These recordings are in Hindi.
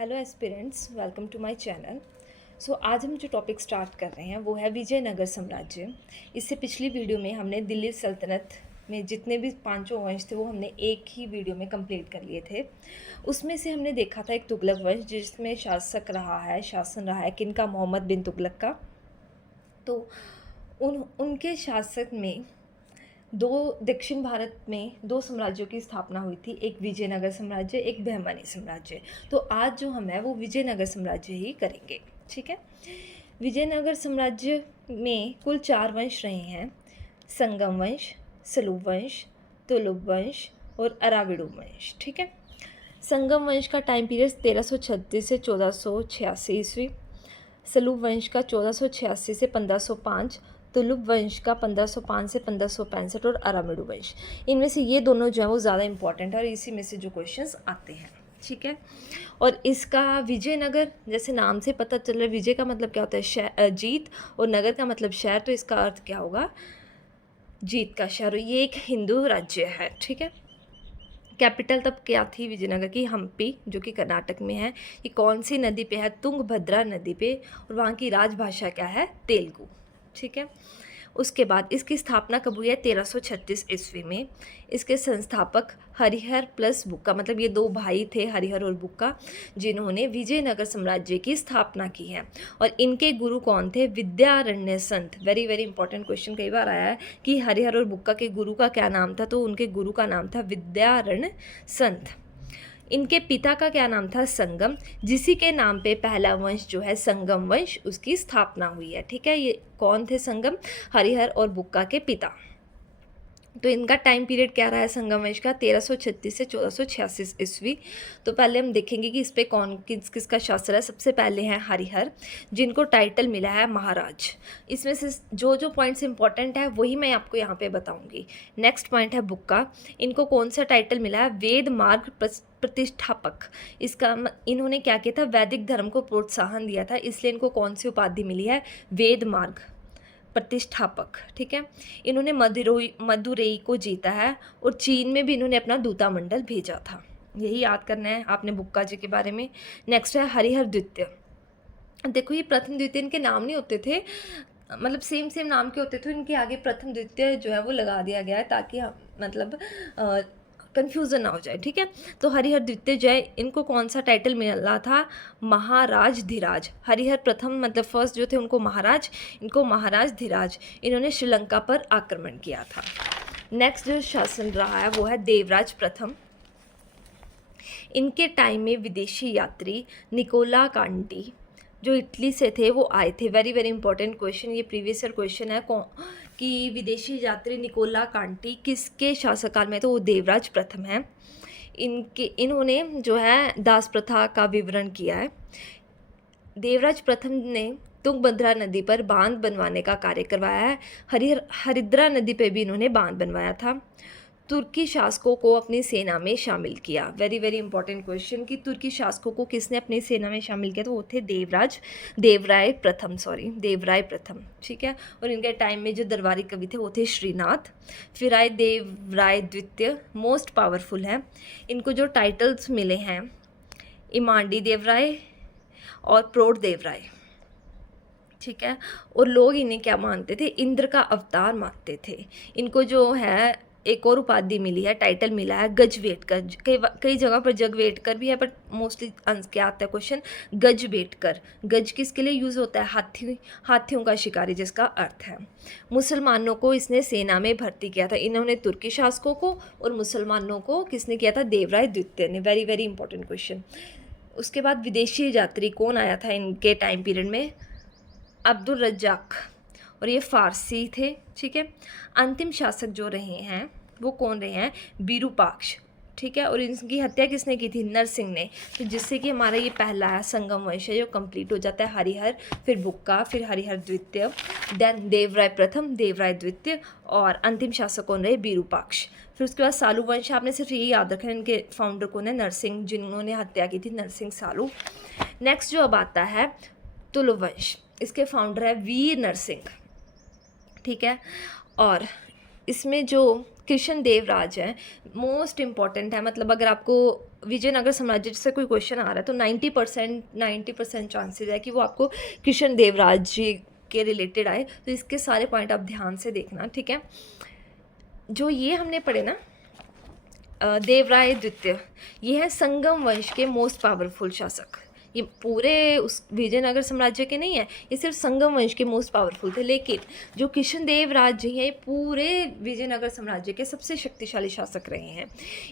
Hello aspirants, welcome to my channel. आज हम जो टॉपिक स्टार्ट कर रहे हैं वो है विजयनगर साम्राज्य। इससे पिछली वीडियो में हमने दिल्ली सल्तनत में जितने भी पांचों वंश थे वो हमने एक ही वीडियो में कंप्लीट कर लिए थे। उसमें से हमने देखा था एक तुगलक वंश जिसमें शासन रहा है किनका, मोहम्मद बिन तुगलक का। तो उनके शासक में दक्षिण भारत में दो साम्राज्यों की स्थापना हुई थी, एक विजयनगर साम्राज्य, एक बहमनी साम्राज्य। तो आज जो हम है वो विजयनगर साम्राज्य ही करेंगे, ठीक है। विजयनगर साम्राज्य में कुल 4 वंश रहे हैं: संगम वंश, सलूब वंश, तुलुक वंश और अराविडू वंश, ठीक है। संगम वंश का टाइम पीरियड 1336 से 1486 ईस्वी, सलूब वंश का 1486 से 1505, तुलुक वंश का 1505 से 1565 और अराविडू वंश। इनमें से ये दोनों जो है वो ज़्यादा इंपॉर्टेंट है और इसी में से जो क्वेश्चंस आते हैं, ठीक है। और इसका विजयनगर, जैसे नाम से पता चल रहा है, विजय का मतलब क्या होता है, जीत, और नगर का मतलब शहर, तो इसका अर्थ क्या होगा, जीत का शहर। ये एक हिंदू राज्य है, ठीक है। कैपिटल तब क्या थी विजयनगर की? हम्पी, जो कि कर्नाटक में है। ये कौन सी नदी पे है? तुंगभद्रा नदी पे। और वहाँ की राजभाषा क्या है? तेलुगु, ठीक है। उसके बाद इसकी स्थापना कब हुई है? 1336 ईस्वी में। इसके संस्थापक हरिहर प्लस बुक्का, मतलब ये दो भाई थे, हरिहर और बुक्का, जिन्होंने विजयनगर साम्राज्य की स्थापना की है। और इनके गुरु कौन थे? विद्यारण्य संत। वेरी वेरी इंपॉर्टेंट क्वेश्चन कई बार आया है कि हरिहर और बुक्का के गुरु का क्या नाम था, तो उनके गुरु का नाम था विद्यारण्य संत। इनके पिता का क्या नाम था? संगम, जिसी के नाम पे पहला वंश जो है संगम वंश, उसकी स्थापना हुई है, ठीक है। ये कौन थे संगम? हरिहर और बुक्का के पिता। तो इनका टाइम पीरियड क्या रहा है संगम वंश का? 1336 से 1486 ईस्वी। तो पहले हम देखेंगे कि इस पे कौन किसका शासन है। सबसे पहले हैं हरिहर, जिनको टाइटल मिला है महाराज। इसमें से जो जो पॉइंट्स इंपॉर्टेंट है वही मैं आपको यहाँ पे बताऊंगी। नेक्स्ट पॉइंट है बुक्का, इनको कौन सा टाइटल मिला है? वेद मार्ग प्रतिष्ठापक। इन्होंने क्या किया था? वैदिक धर्म को प्रोत्साहन दिया था, इसलिए इनको कौन सी उपाधि मिली है? वेद मार्ग प्रतिष्ठापक, ठीक है। इन्होंने मदुरई को जीता है और चीन में भी इन्होंने अपना दूतामंडल भेजा था। यही याद करना है आपने बुक्का जी के बारे में। नेक्स्ट है हरिहर द्वितीय। देखो, ये प्रथम द्वितीय इनके नाम नहीं होते थे, मतलब सेम नाम के होते थे, इनके आगे प्रथम द्वितीय जो है वो लगा दिया गया है ताकि मतलब कन्फ्यूज़न ना हो जाए, ठीक है। तो हरिहर द्वितीय जो है, इनको कौन सा टाइटल मिला था? महाराज धीराज। हरिहर प्रथम मतलब फर्स्ट जो थे उनको महाराज, इनको महाराज धीराज। इन्होंने श्रीलंका पर आक्रमण किया था। नेक्स्ट जो शासन रहा है वो है देवराज प्रथम। इनके टाइम में विदेशी यात्री निकोला कांटी जो इटली से थे वो आए थे। वेरी वेरी इंपॉर्टेंट क्वेश्चन, ये प्रीवियस ईयर क्वेश्चन है कि विदेशी यात्री निकोला कांटी किसके शासनकाल में? तो वो देवराज प्रथम है। इन्होंने जो है दास प्रथा का विवरण किया है। देवराज प्रथम ने तुंगभद्रा नदी पर बांध बनवाने का कार्य करवाया है। हरिद्रा नदी पर भी इन्होंने बांध बनवाया था। तुर्की शासकों को अपनी सेना में शामिल किया। वेरी वेरी इंपॉर्टेंट क्वेश्चन कि तुर्की शासकों को किसने अपनी सेना में शामिल किया? तो वो थे देवराय प्रथम, ठीक है। और इनके टाइम में जो दरबारी कवि थे वो थे श्रीनाथ। फिर आए देवराय द्वितीय, मोस्ट पावरफुल हैं। इनको जो टाइटल्स मिले हैं, इमांडी देवराय और प्रौढ़ देवराय, ठीक है। और लोग इन्हें क्या मानते थे? इंद्र का अवतार मानते थे। इनको जो है एक और उपाधि मिली है, टाइटल मिला है गजवेटकर। कई जगह पर जगवेटकर भी है, बट मोस्टली क्या आता है क्वेश्चन? गजवेटकर। गज किसके लिए यूज़ होता है? हाथियों का शिकारी, जिसका अर्थ है। मुसलमानों को इसने सेना में भर्ती किया था। इन्होंने तुर्की शासकों को, और मुसलमानों को किसने किया था? देवराय द्वितीय ने। Very very important question. उसके बाद विदेशी यात्री कौन आया था इनके टाइम पीरियड में? अब्दुल रज्जाक, और ये फारसी थे, ठीक है। अंतिम शासक जो रहे हैं वो कौन रहे हैं? विरूपाक्ष, ठीक है। और इनकी हत्या किसने की थी? नरसिंह ने। तो जिससे कि हमारा ये पहला संगम वंश है जो कंप्लीट हो जाता है। हरिहर, फिर बुक्का, फिर हरिहर द्वितीय, देन देवराय प्रथम, देवराय द्वितीय, और अंतिम शासक कौन रहे? विरूपाक्ष। फिर उसके बाद सालू वंश। आपने सिर्फ ये याद रखना, इनके फाउंडर कौन है? नरसिंह, जिन्होंने हत्या की थी, नरसिंह सालू। नेक्स्ट जो अब आता है तुलु वंश, इसके फाउंडर है वीर नरसिंह, ठीक है। और इसमें जो कृष्ण देव राज है, मोस्ट इम्पॉर्टेंट है। मतलब अगर आपको विजयनगर साम्राज्य से कोई क्वेश्चन आ रहा है तो 90% चांसेस है कि वो आपको कृष्ण देव राज जी के रिलेटेड आए। तो इसके सारे पॉइंट आप ध्यान से देखना, ठीक है। जो ये हमने पढ़े ना देवराय द्वितीय, ये है संगम वंश के मोस्ट पावरफुल शासक। ये पूरे उस विजयनगर साम्राज्य के नहीं है, ये सिर्फ संगम वंश के मोस्ट पावरफुल थे। लेकिन जो कृष्णदेव राज जी हैं, ये पूरे विजयनगर साम्राज्य के सबसे शक्तिशाली शासक रहे हैं।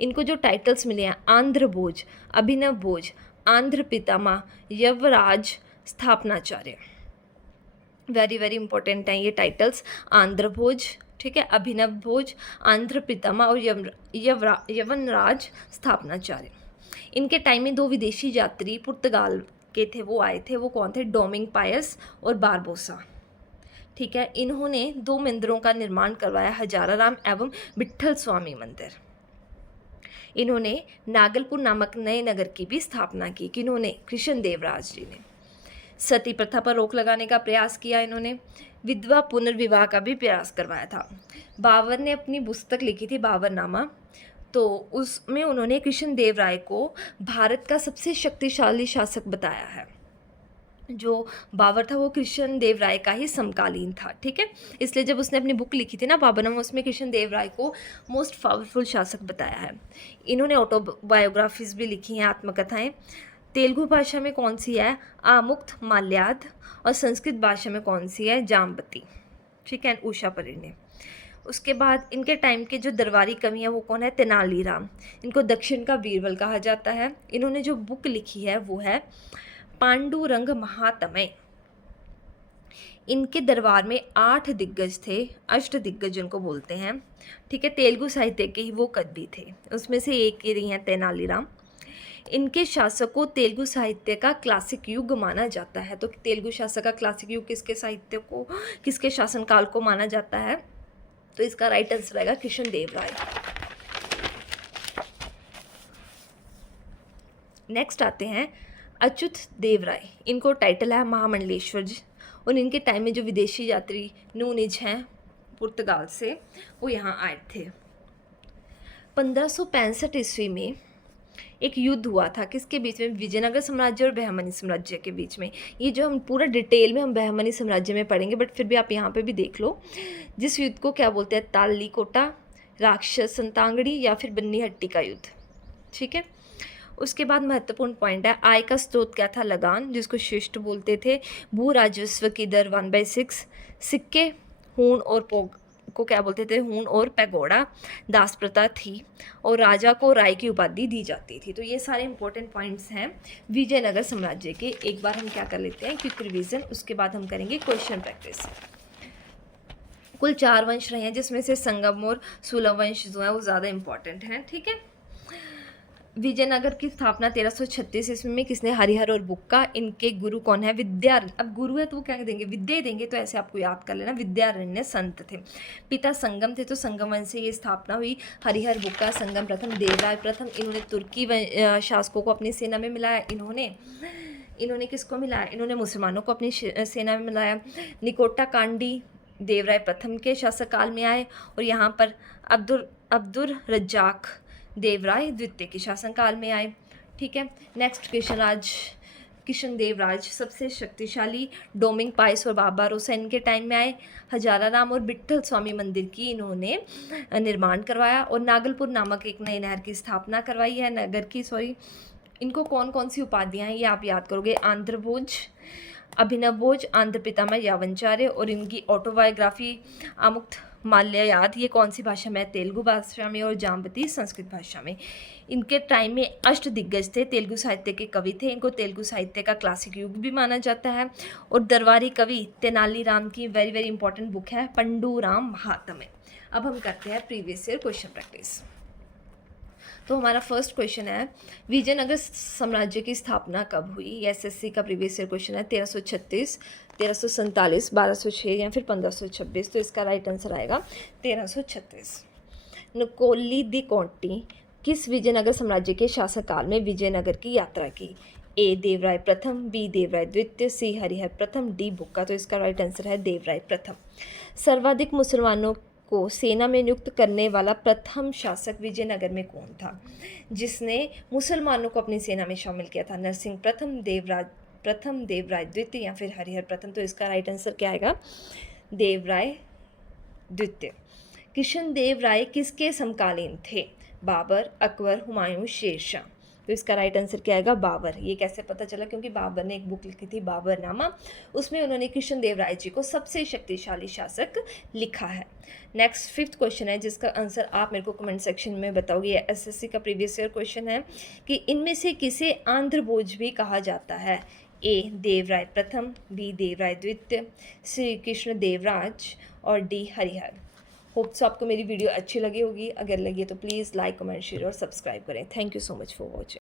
इनको जो टाइटल्स मिले हैं आंध्र भोज, अभिनव भोज, आंध्र पितामह, यवराज, स्थापनाचार्य, वेरी वेरी इंपॉर्टेंट हैं ये टाइटल्स। आंध्र भोज, ठीक है, अभिनव भोज, आंध्र पितामह और यवनराज, स्थापनाचार्य। इनके टाइम में दो विदेशी यात्री पुर्तगाल के थे, वो आए थे। वो कौन थे? डोमिंग पायस और बारबोसा, ठीक है। इन्होंने दो मंदिरों का निर्माण करवाया, हजाराराम एवं विट्ठल स्वामी मंदिर। इन्होंने नागलपुर नामक नए नगर की भी स्थापना की। किन्होंने? कृष्णदेव राज जी ने। सती प्रथा पर रोक लगाने का प्रयास किया इन्होंने। विधवा पुनर्विवाह का भी प्रयास करवाया था। बाबर ने अपनी पुस्तक लिखी थी बाबरनामा, तो उसमें उन्होंने कृष्णदेव राय को भारत का सबसे शक्तिशाली शासक बताया है। जो बाबर था वो कृष्णदेव राय का ही समकालीन था, ठीक है। इसलिए जब उसने अपनी बुक लिखी थी ना बाबरनामा, उसमें कृष्णदेव राय को मोस्ट पावरफुल शासक बताया है। इन्होंने ऑटोबायोग्राफीज भी लिखी हैं, आत्मकथाएं। तेलुगु भाषा में कौन सी है? आमुक्त माल्याद। और संस्कृत भाषा में कौन सी है? जाम्बती, ठीक है, उषा परिणे। उसके बाद इनके टाइम के जो दरबारी कवि हैं वो कौन है? तेनालीराम। इनको दक्षिण का बीरबल कहा जाता है। इन्होंने जो बुक लिखी है वो है पांडुरंग महात्म्य। इनके दरबार में 8 दिग्गज थे, अष्ट दिग्गज जिनको बोलते हैं, ठीक है। तेलुगु साहित्य के ही वो कवि थे, उसमें से एक ही रही हैं तेनालीराम। इनके शासक को तेलुगु साहित्य का क्लासिक युग माना जाता है। तो तेलुगु शासक का क्लासिक युग किसके साहित्य को, किसके शासनकाल को माना जाता है? तो इसका राइट आंसर रहेगा कृष्णदेव राय। नेक्स्ट आते हैं अच्युत देव राय। इनको टाइटल है महामंडलेश्वर जी। और इनके टाइम में जो विदेशी यात्री नूनिज हैं पुर्तगाल से, वो यहाँ आए थे। 1565 ईस्वी में एक युद्ध हुआ था, किसके बीच में? विजयनगर साम्राज्य और बहमनी साम्राज्य के बीच में। ये जो हम पूरा डिटेल में हम बहमनी साम्राज्य में पढ़ेंगे, बट फिर भी आप यहाँ पे भी देख लो। जिस युद्ध को क्या बोलते हैं? तालीकोटा, राक्षस संतांगड़ी या फिर बन्नीहट्टी का युद्ध, ठीक है। उसके बाद महत्वपूर्ण पॉइंट है आय का स्रोत क्या था? लगान, जिसको शिष्ट बोलते थे। भू राजस्व की दर 1/6। सिक्के, हूण और पोग को क्या बोलते थे? हूण और पैगोडा। दास प्रथा थी और राजा को राय की उपाधि दी जाती थी। तो ये सारे इंपॉर्टेंट पॉइंट्स हैं विजयनगर साम्राज्य के। एक बार हम क्या कर लेते हैं, क्विक रिवीजन, उसके बाद हम करेंगे क्वेश्चन प्रैक्टिस। कुल 4 वंश रहे हैं, जिसमें से संगम और सुलभ वंश जो है वो ज़्यादा इंपॉर्टेंट हैं, ठीक है। विजयनगर की स्थापना 1336 ईस्वी में किसने? हरिहर और बुक्का। इनके गुरु कौन है? विद्यारण्य। अब गुरु है तो वो क्या देंगे? विद्या ही देंगे, तो ऐसे आपको याद कर लेना, विद्यारण्य संत थे। पिता संगम थे, तो संगम वंश से ये स्थापना हुई। हरिहर, बुक्का, संगम प्रथम, देवराय प्रथम। इन्होंने तुर्की शासकों को अपनी सेना में मिलाया। इन्होंने किसको मिलाया? इन्होंने मुसलमानों को अपनी सेना में मिलाया। निकोटा कांडी देवराय प्रथम के शासकाल में आए। और यहाँ पर अब्दुल रज्जाक देवराय द्वितीय के शासनकाल में आए, ठीक है। नेक्स्ट कृष्णदेव राज सबसे शक्तिशाली डोमिंग पाइस और बाबारोसा इनके टाइम में आए। हजाराराम और विट्ठल स्वामी मंदिर की इन्होंने निर्माण करवाया और नागलपुर नामक एक नई नहर की स्थापना करवाई है, नगर की, सॉरी। इनको कौन कौन सी उपाधियाँ हैं ये आप याद करोगे? आंध्र भोज, अभिनव भोज, आंध्र पितामह यावनचार्य। और इनकी ऑटोबायोग्राफी आमुक्त माल्याद, ये कौन सी भाषा में? तेलुगु भाषा में। और जाम्बती संस्कृत भाषा में। इनके टाइम में अष्ट दिग्गज थे, तेलुगु साहित्य के कवि थे। इनको तेलुगु साहित्य का क्लासिक युग भी माना जाता है। और दरबारी कवि तेनालीराम की वेरी वेरी इंपॉर्टेंट बुक है पंडूराम महात्म्य। अब हम करते हैं प्रीवियस ईयर क्वेश्चन प्रैक्टिस। तो हमारा फर्स्ट क्वेश्चन है विजयनगर साम्राज्य की स्थापना कब हुई? एसएससी का प्रीवियस ईयर क्वेश्चन है। 1336, 1347, 1206 या फिर 1526। तो इसका राइट आंसर आएगा 1336। निकोली दी कोंटी किस विजयनगर साम्राज्य के शासनकाल में विजयनगर की यात्रा की? ए देवराय प्रथम, बी देवराय द्वितीय, सी हरिहर प्रथम, डी बुक्का। तो इसका राइट आंसर है देवराय प्रथम। सर्वाधिक मुसलमानों को सेना में नियुक्त करने वाला प्रथम शासक विजयनगर में कौन था, जिसने मुसलमानों को अपनी सेना में शामिल किया था? नरसिंह प्रथम, देवराय द्वितीय या फिर हरिहर प्रथम? तो इसका राइट आंसर क्या आएगा? देवराय द्वितीय। कृष्णदेव राय किसके समकालीन थे? बाबर, अकबर, हुमायूं, शेरशाह? तो इसका राइट आंसर क्या आएगा? बाबर। ये कैसे पता चला? क्योंकि बाबर ने एक बुक लिखी थी बाबरनामा, उसमें उन्होंने कृष्णदेव राय जी को सबसे शक्तिशाली शासक लिखा है। नेक्स्ट 5th क्वेश्चन है, जिसका आंसर आप मेरे को कमेंट सेक्शन में बताओगे। ये एसएससी का प्रीवियस ईयर क्वेश्चन है कि इनमें से किसे आंध्र भोज भी कहा जाता है? ए देवराय प्रथम, बी देवराय द्वितीय, श्री कृष्ण देवराज और डी हरिहर? होप्स आपको मेरी वीडियो अच्छी लगी होगी। अगर लगी है तो प्लीज़ लाइक, कमेंट, शेयर और सब्सक्राइब करें। Thank you so much for watching.